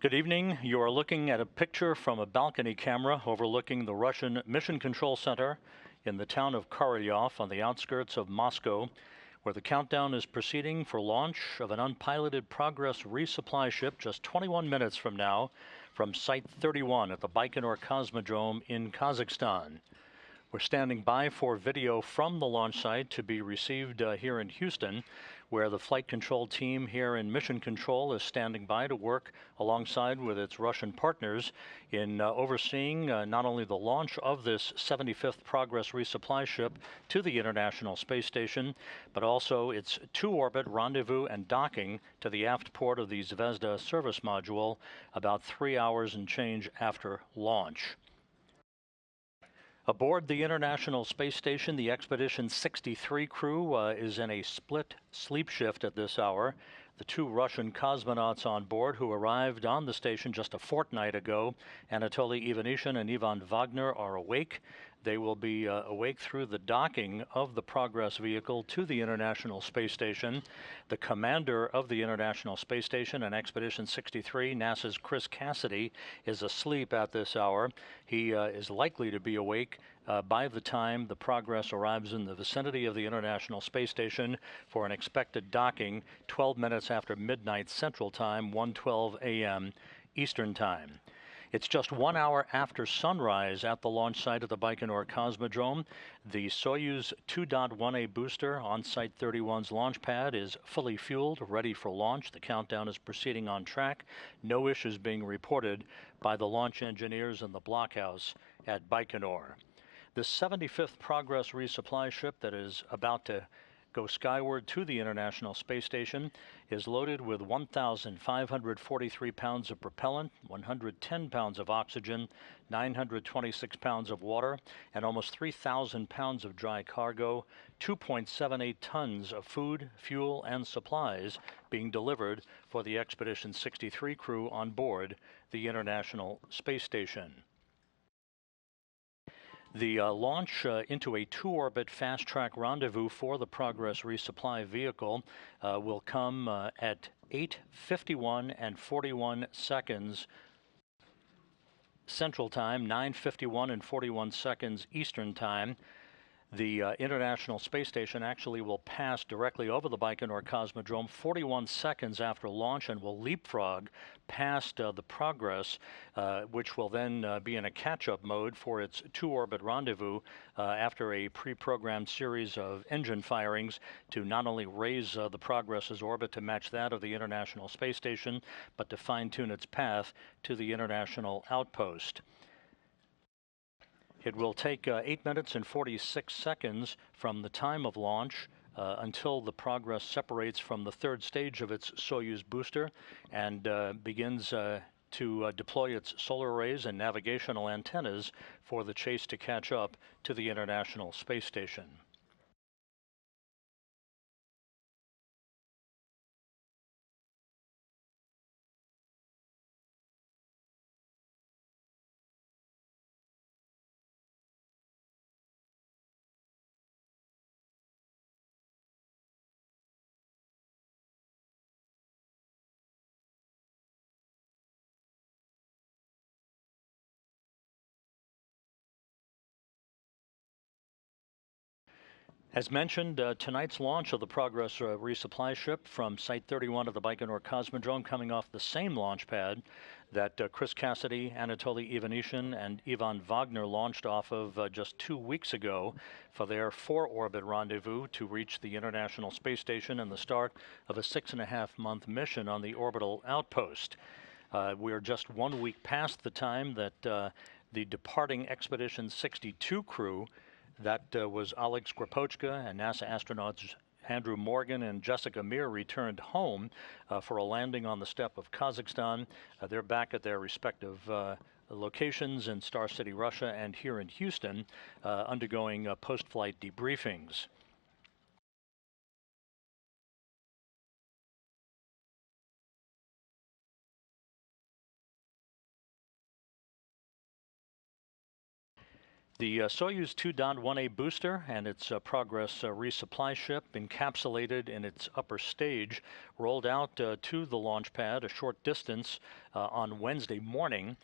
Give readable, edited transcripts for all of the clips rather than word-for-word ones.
Good evening. You are looking at a picture from a balcony camera overlooking the Russian Mission Control Center in the town of Korolyov on the outskirts of Moscow, where the countdown is proceeding for launch of an unpiloted Progress resupply ship just 21 minutes from now from Site 31 at the Baikonur Cosmodrome in Kazakhstan. We're standing by for video from the launch site to be received here in Houston, where the flight control team here in Mission Control is standing by to work alongside with its Russian partners in overseeing not only the launch of this 75th Progress resupply ship to the International Space Station, but also its two-orbit rendezvous and docking to the aft port of the Zvezda service module about 3 hours and change after launch. Aboard the International Space Station, the Expedition 63 crew is in a split sleep shift at this hour. The two Russian cosmonauts on board who arrived on the station just a fortnight ago, Anatoly Ivanishin and Ivan Wagner, are awake. They will be awake through the docking of the Progress vehicle to the International Space Station. The commander of the International Space Station and Expedition 63, NASA's Chris Cassidy, is asleep at this hour. He is likely to be awake by the time the Progress arrives in the vicinity of the International Space Station for an expected docking 12 minutes after midnight Central Time, 1:12 a.m. Eastern Time. It's just 1 hour after sunrise at the launch site of the Baikonur Cosmodrome. The Soyuz 2.1A booster on Site 31's launch pad is fully fueled, ready for launch. The countdown is proceeding on track. No issues being reported by the launch engineers in the blockhouse at Baikonur. The 75th Progress resupply ship that is about to go skyward to the International Space Station is loaded with 1,543 pounds of propellant, 110 pounds of oxygen, 926 pounds of water, and almost 3,000 pounds of dry cargo, 2.78 tons of food, fuel, and supplies being delivered for the Expedition 63 crew on board the International Space Station. The launch into a two-orbit fast-track rendezvous for the Progress resupply vehicle will come at 8:51 and 41 seconds Central Time, 9:51 and 41 seconds Eastern Time. The International Space Station actually will pass directly over the Baikonur Cosmodrome 41 seconds after launch and will leapfrog past the Progress, which will then be in a catch-up mode for its two-orbit rendezvous after a pre-programmed series of engine firings to not only raise the Progress's orbit to match that of the International Space Station, but to fine-tune its path to the International Outpost. It will take 8 minutes and 46 seconds from the time of launch until the Progress separates from the third stage of its Soyuz booster and begins to deploy its solar arrays and navigational antennas for the chase to catch up to the International Space Station. As mentioned, tonight's launch of the Progress resupply ship from Site 31 of the Baikonur Cosmodrome, coming off the same launch pad that Chris Cassidy, Anatoly Ivanishin, and Ivan Wagner launched off of just 2 weeks ago for their 4-orbit rendezvous to reach the International Space Station and the start of a 6.5-month mission on the orbital outpost. We are just 1 week past the time that the departing Expedition 62 crew, that was Oleg Skropochka and NASA astronauts Andrew Morgan and Jessica Meir, returned home for a landing on the steppe of Kazakhstan. They're back at their respective locations in Star City, Russia, and here in Houston, undergoing post-flight debriefings. The Soyuz 2.1A booster and its Progress resupply ship, encapsulated in its upper stage, rolled out to the launch pad a short distance on Wednesday morning,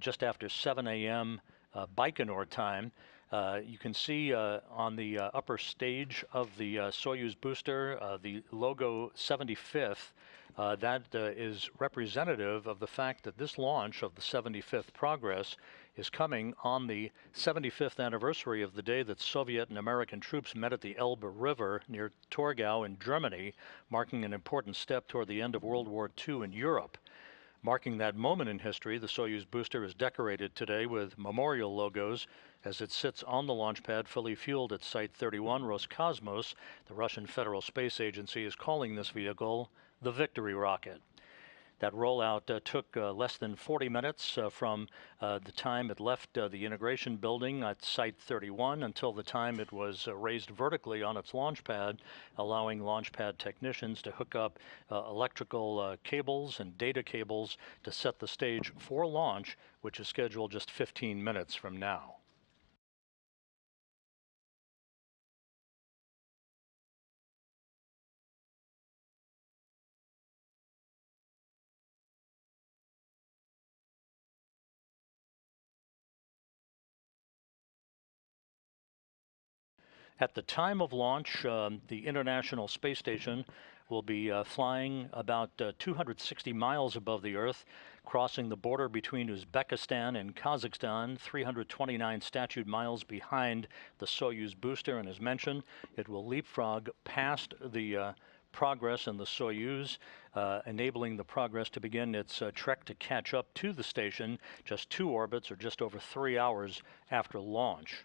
just after 7 a.m. Baikonur time. You can see on the upper stage of the Soyuz booster the logo 75th. That is representative of the fact that this launch of the 75th Progress is coming on the 75th anniversary of the day that Soviet and American troops met at the Elbe River near Torgau in Germany, marking an important step toward the end of World War II in Europe. Marking that moment in history, the Soyuz booster is decorated today with memorial logos as it sits on the launch pad fully fueled at Site 31 Roscosmos. The Russian Federal Space Agency is calling this vehicle the Victory Rocket. That rollout took less than 40 minutes from the time it left the integration building at Site 31 until the time it was raised vertically on its launch pad, allowing launch pad technicians to hook up electrical cables and data cables to set the stage for launch, which is scheduled just 15 minutes from now. At the time of launch, the International Space Station will be flying about 260 miles above the Earth, crossing the border between Uzbekistan and Kazakhstan, 329 statute miles behind the Soyuz booster. And as mentioned, it will leapfrog past the Progress and the Soyuz, enabling the Progress to begin its trek to catch up to the station just 2 orbits or just over 3 hours after launch.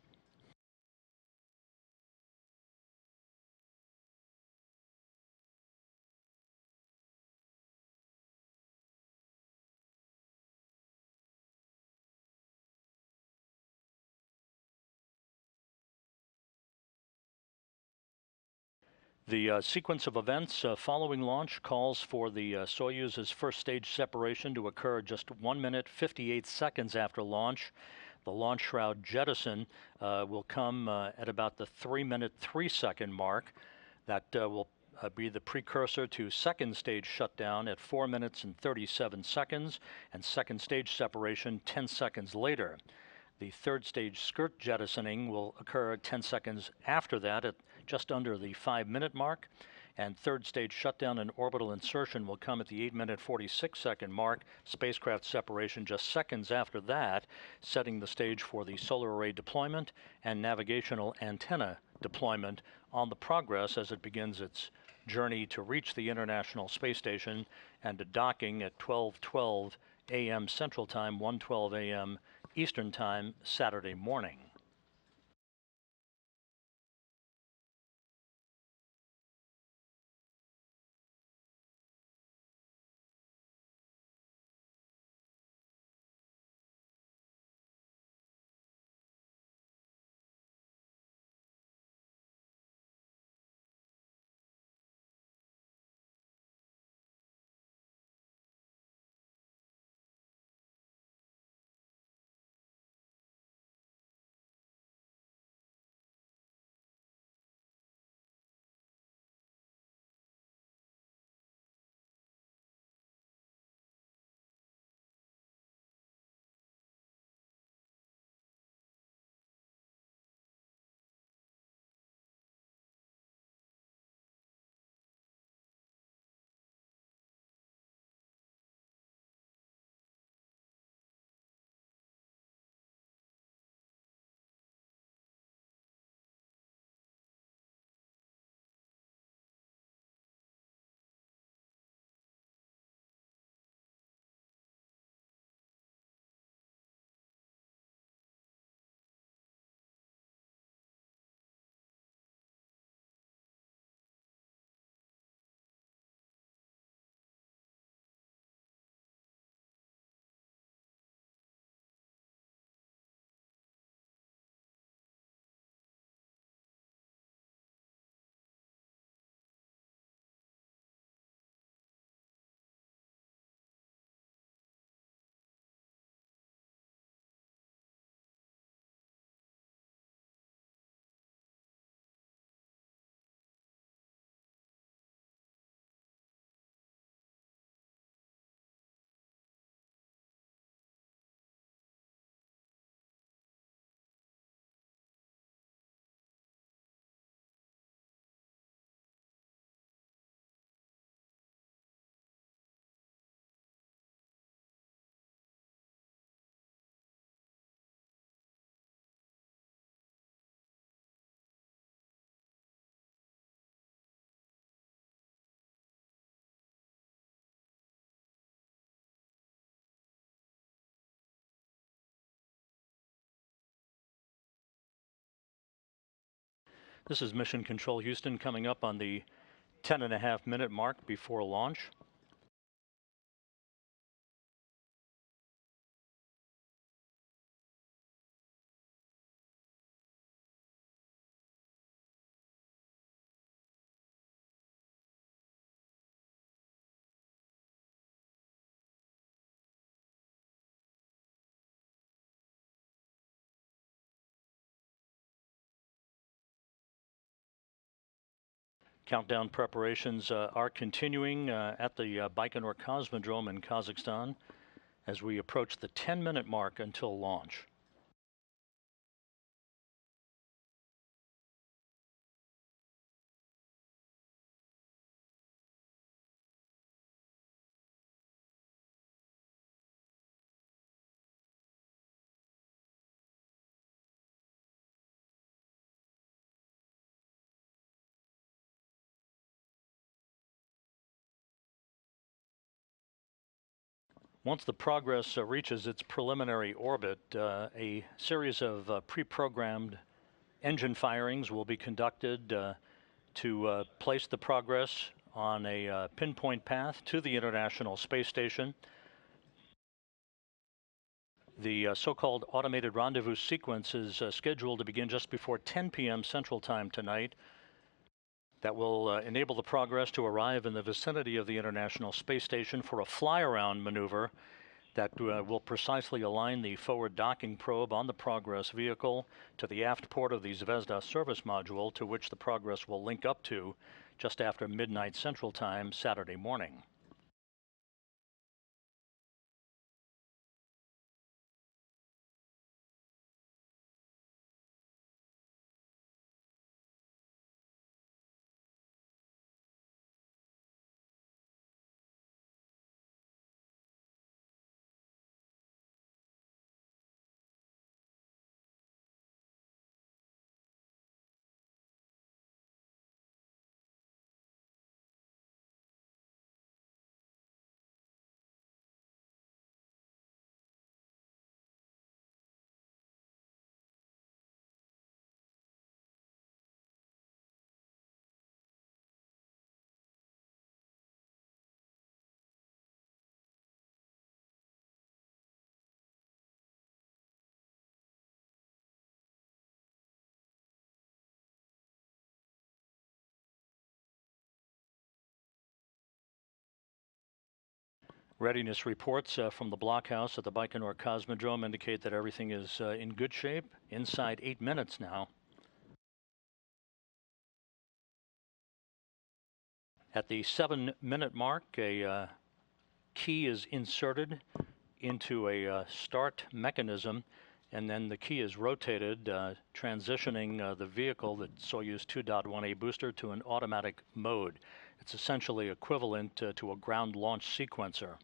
The sequence of events following launch calls for the Soyuz's first stage separation to occur just 1 minute 58 seconds after launch. The launch shroud jettison will come at about the 3-minute 3-second mark. That will be the precursor to second stage shutdown at 4 minutes and 37 seconds, and second stage separation 10 seconds later. The third stage skirt jettisoning will occur 10 seconds after that at just under the 5-minute mark, and third stage shutdown and orbital insertion will come at the 8-minute 46-second mark, spacecraft separation just seconds after that, setting the stage for the solar array deployment and navigational antenna deployment on the Progress as it begins its journey to reach the International Space Station and to docking at 12:12 a.m. Central Time, 1:12 a.m. Eastern Time, Saturday morning. This is Mission Control Houston coming up on the 10.5-minute mark before launch. Countdown preparations are continuing at the Baikonur Cosmodrome in Kazakhstan as we approach the 10-minute mark until launch. Once the Progress reaches its preliminary orbit, a series of pre-programmed engine firings will be conducted to place the Progress on a pinpoint path to the International Space Station. The so-called automated rendezvous sequence is scheduled to begin just before 10 p.m. Central Time tonight. That will enable the Progress to arrive in the vicinity of the International Space Station for a fly-around maneuver that will precisely align the forward docking probe on the Progress vehicle to the aft port of the Zvezda service module, to which the Progress will link up to just after midnight Central Time Saturday morning. Readiness reports from the blockhouse at the Baikonur Cosmodrome indicate that everything is in good shape inside 8 minutes now. At the 7-minute mark, a key is inserted into a start mechanism, and then the key is rotated, transitioning the vehicle, the Soyuz 2.1A booster, to an automatic mode. It's essentially equivalent to a ground launch sequencer.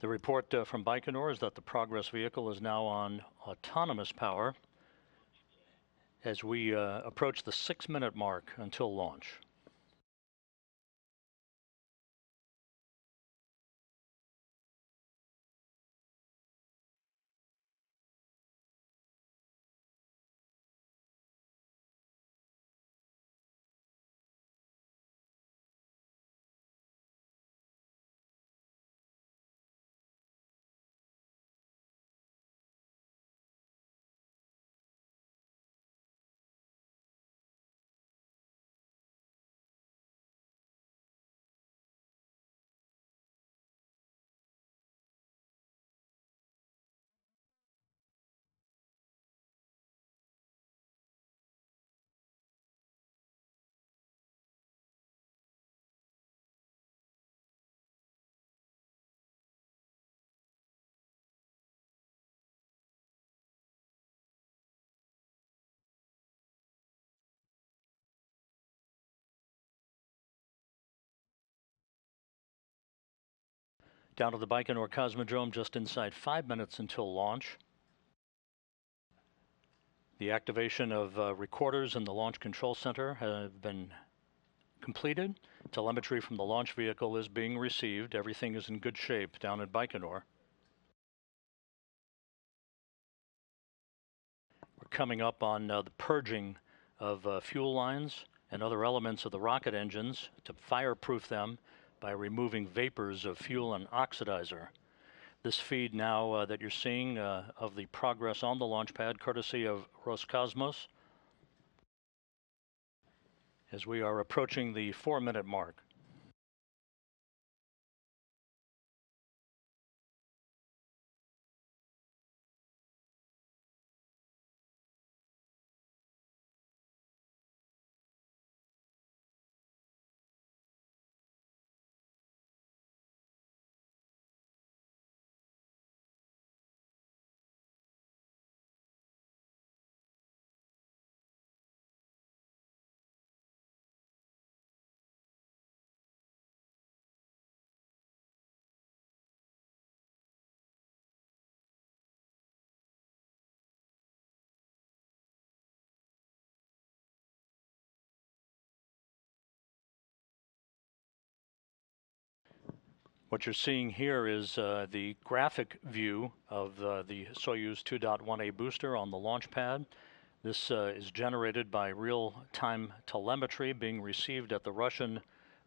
The report from Baikonur is that the Progress vehicle is now on autonomous power as we approach the 6-minute mark until launch. Down to the Baikonur Cosmodrome, just inside 5 minutes until launch. The activation of recorders in the Launch Control Center have been completed. Telemetry from the launch vehicle is being received. Everything is in good shape down at Baikonur. We're coming up on the purging of fuel lines and other elements of the rocket engines to fireproof them by removing vapors of fuel and oxidizer. This feed now that you're seeing of the progress on the launch pad, courtesy of Roscosmos, as we are approaching the 4-minute mark. What you're seeing here is the graphic view of the Soyuz 2.1A booster on the launch pad. This is generated by real-time telemetry being received at the Russian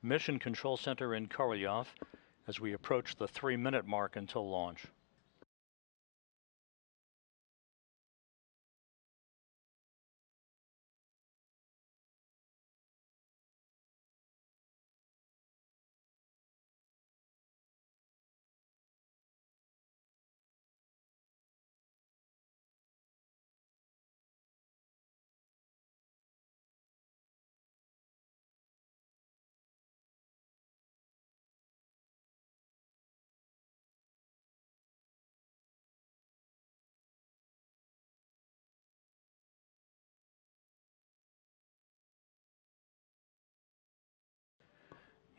Mission Control Center in Korolyov as we approach the 3-minute mark until launch.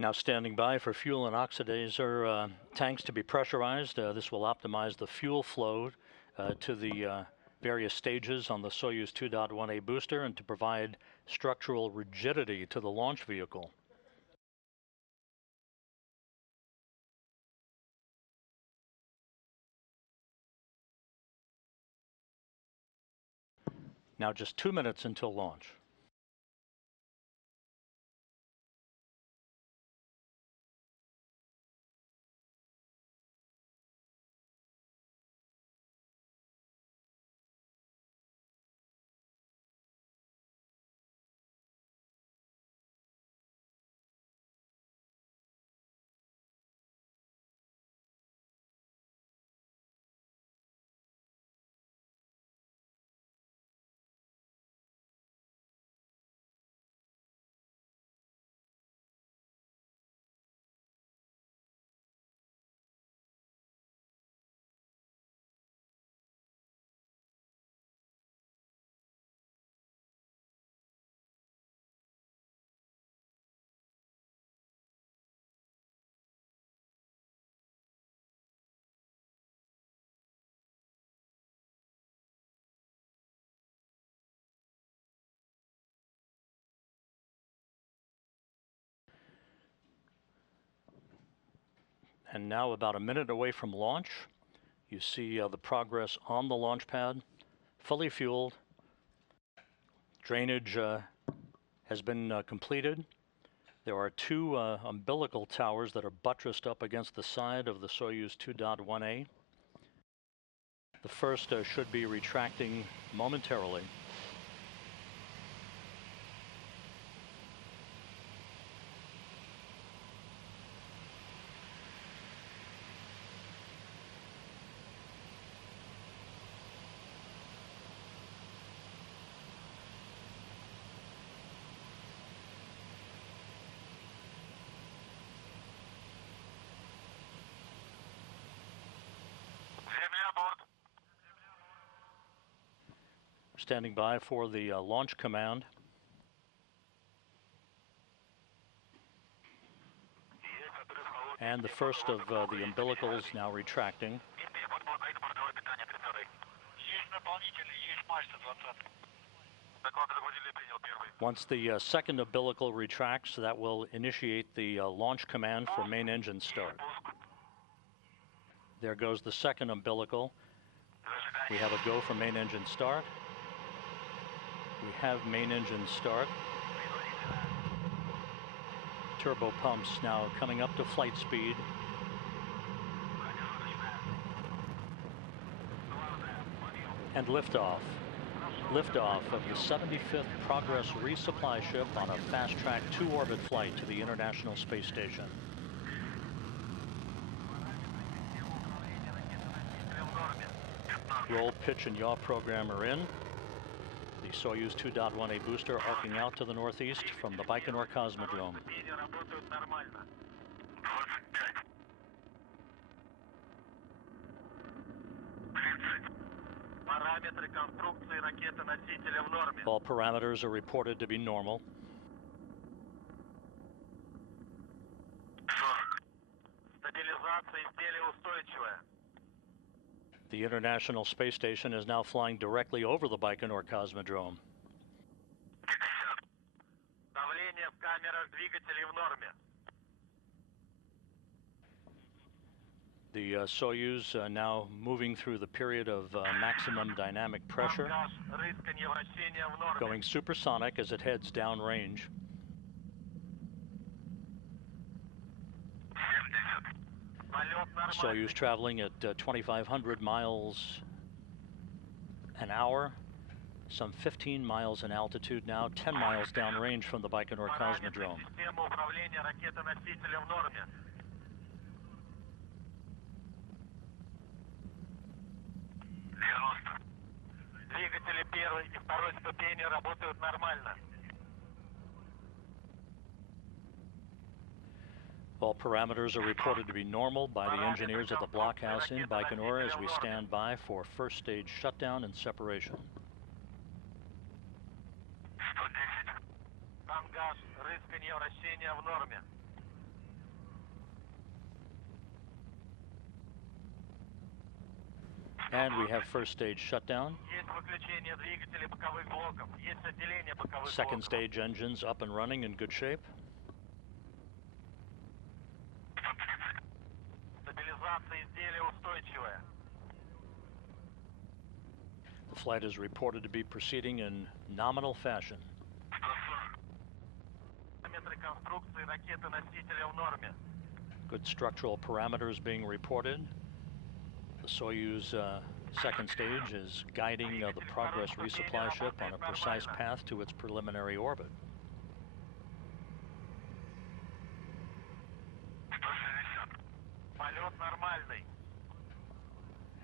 Now standing by for fuel and oxidizer tanks to be pressurized. This will optimize the fuel flow to the various stages on the Soyuz 2.1A booster and to provide structural rigidity to the launch vehicle. Now just 2 minutes until launch. And now about a minute away from launch, you see the progress on the launch pad, fully fueled. Drainage has been completed. There are 2 umbilical towers that are buttressed up against the side of the Soyuz 2.1A. The first should be retracting momentarily. Standing by for the launch command. And the first of the umbilicals now retracting. Once the second umbilical retracts, that will initiate the launch command for main engine start. There goes the second umbilical. We have a go for main engine start. We have main engine start. Turbo pumps now coming up to flight speed. And liftoff. Liftoff of the 75th Progress resupply ship on a fast-track 2-orbit flight to the International Space Station. Roll, pitch, and yaw program are in. The Soyuz 2.1A booster arcing out to the northeast from the Baikonur Cosmodrome. All parameters are reported to be normal. The International Space Station is now flying directly over the Baikonur Cosmodrome. The Soyuz now moving through the period of maximum dynamic pressure, going supersonic as it heads downrange. Soyuz traveling at 2,500 miles an hour, some 15 miles in altitude now, 10 miles downrange from the Baikonur Cosmodrome. All parameters are reported to be normal by the engineers at the blockhouse in Baikonur as we stand by for first stage shutdown and separation. And we have first stage shutdown. Second stage engines up and running in good shape. The flight is reported to be proceeding in nominal fashion. Good structural parameters being reported. The Soyuz second stage is guiding the Progress resupply ship on a precise path to its preliminary orbit.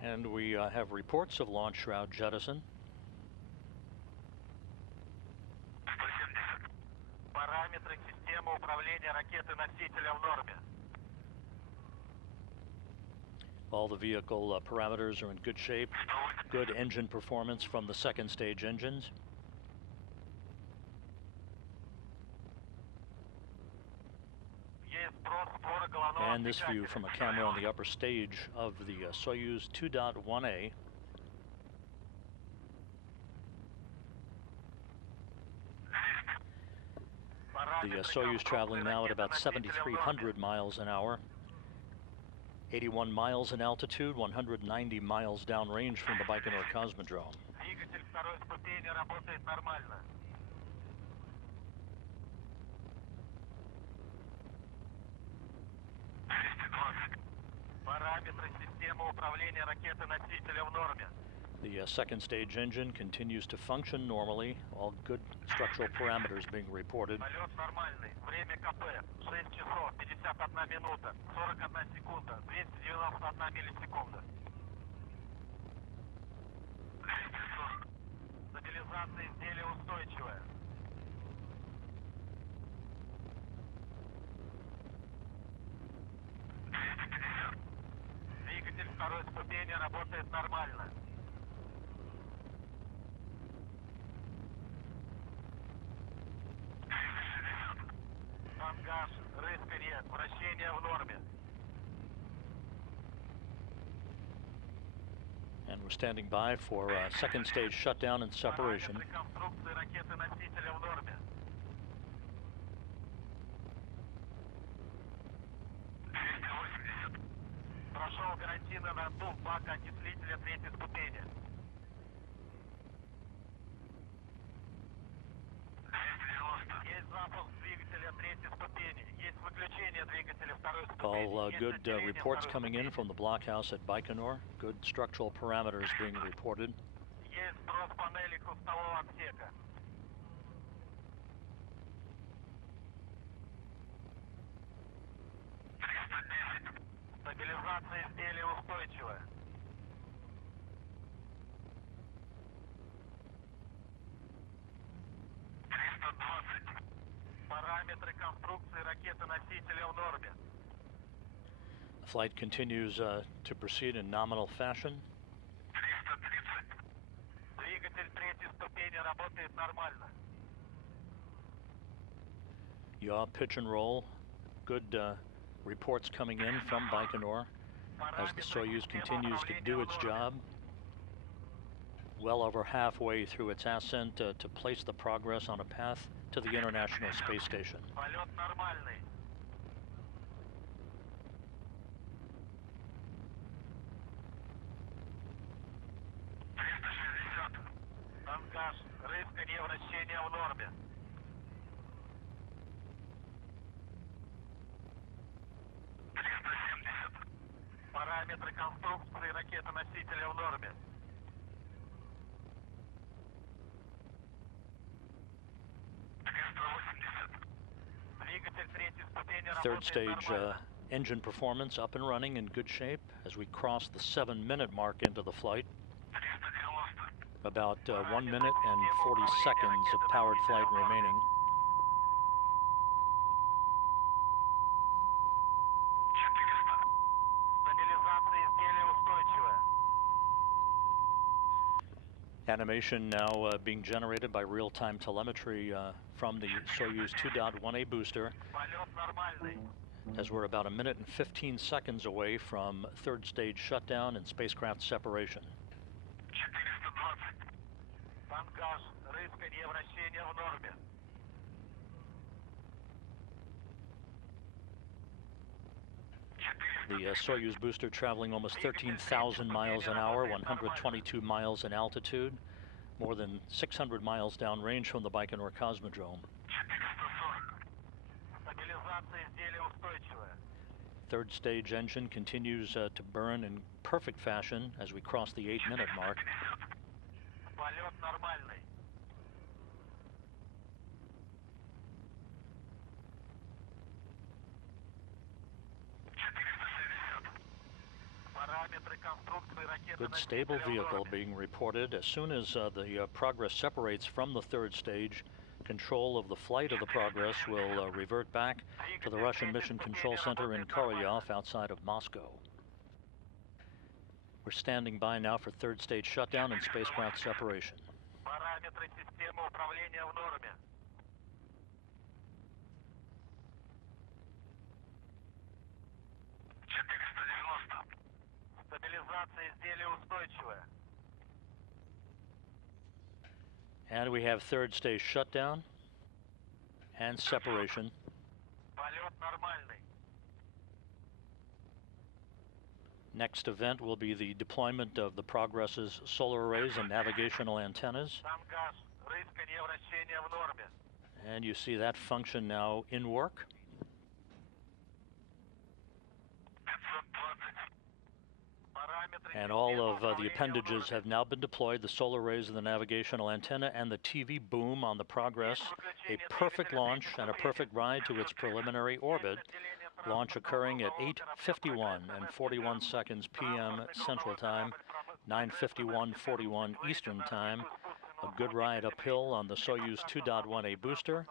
And we have reports of launch shroud jettison. All the vehicle parameters are in good shape. Good engine performance from the second stage engines. And this view from a camera on the upper stage of the Soyuz 2.1A. The Soyuz traveling now at about 7,300 miles an hour. 81 miles in altitude, 190 miles downrange from the Baikonur Cosmodrome. The second stage engine continues to function normally, all good structural parameters being reported. And we're standing by for second stage shutdown and separation. All good reports coming in from the blockhouse at Baikonur. Good structural parameters being reported. The flight continues to proceed in nominal fashion. Yaw, pitch and roll. Good reports coming in from Baikonur as the Soyuz continues to do its job. Well over halfway through its ascent to place the Progress on a path to the International Space Station. Third stage engine performance up and running in good shape as we cross the 7-minute mark into the flight. About 1 minute and 40 seconds of powered flight remaining. Animation now being generated by real-time telemetry from the Soyuz 2.1A booster, as we're about 1 minute and 15 seconds away from third stage shutdown and spacecraft separation. The Soyuz booster traveling almost 13,000 miles an hour, 122 miles in altitude, more than 600 miles downrange from the Baikonur Cosmodrome. Third stage engine continues to burn in perfect fashion as we cross the 8-minute mark. Good stable vehicle being reported. As soon as the Progress separates from the third stage, control of the flight of the Progress will revert back to the Russian Mission Control Center in Korolyov outside of Moscow. We're standing by now for third stage shutdown and spacecraft separation. And we have third stage shutdown and separation. Next event will be the deployment of the Progress's solar arrays and navigational antennas. And you see that function now in work. And all of the appendages have now been deployed, the solar arrays and the navigational antenna and the TV boom on the Progress. A perfect launch and a perfect ride to its preliminary orbit. Launch occurring at 8:51 and 41 seconds p.m. Central Time, 9:51:41 Eastern Time. A good ride uphill on the Soyuz 2.1A booster.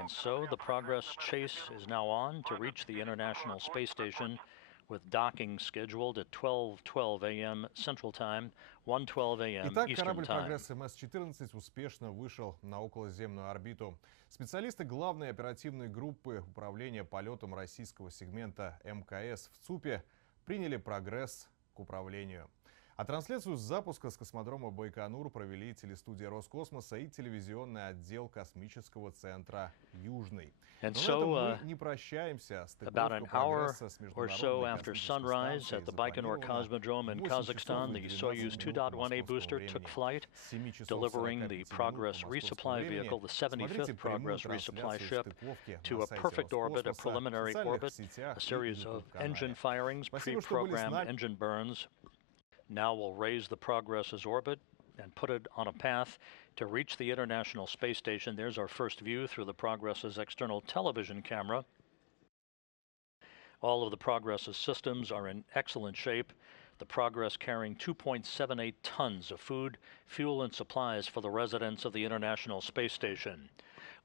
And so the Progress chase is now on to reach the International Space Station, with docking scheduled at 12:12 a.m. Central Time, 1:12 a.m. Итак, Eastern корабль Time. «Прогресс» МС-14 успешно вышел на околоземную орбиту. Специалисты главной оперативной группы управления полетом российского сегмента МКС в ЦУПе приняли «Прогресс» к управлению. А трансляцию с запуска с космодрома Байконур провели телестудия Роскосмоса и телевизионный отдел космического центра «Южный». And Но на этом so, мы не прощаемся. about an Стыковка hour прогресса с or so международной after космической sunrise станцией at the Baikonur запланирована Cosmodrome in в 8 часов Kazakhstan, и the 12 Soyuz минут по 2.1A московскому booster took времени. flight, С 7 часов delivering 45 the минут по Progress московскому resupply времени vehicle, the смотрите 75th прямую Progress resupply трансляцию ship, стыковки to на a сайте perfect orbit, a Роскосмоса, в preliminary социальных orbit, сетях a и series of engine YouTube-канале. firings, Спасибо, что были с pre-programmed нами. engine burns. Now we'll raise the Progress's orbit and put it on a path to reach the International Space Station. There's our first view through the Progress's external television camera. All of the Progress's systems are in excellent shape. The Progress carrying 2.78 tons of food, fuel, and supplies for the residents of the International Space Station.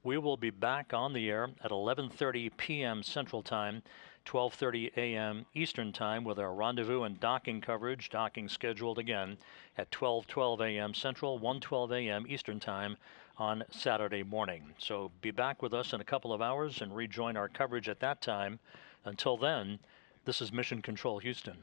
We will be back on the air at 11:30 p.m. Central Time, 12:30 a.m. Eastern Time with our rendezvous and docking coverage, docking scheduled again at 12:12 a.m. Central, 1:12 a.m. Eastern Time on Saturday morning. So be back with us in a couple of hours and rejoin our coverage at that time. Until then, this is Mission Control Houston.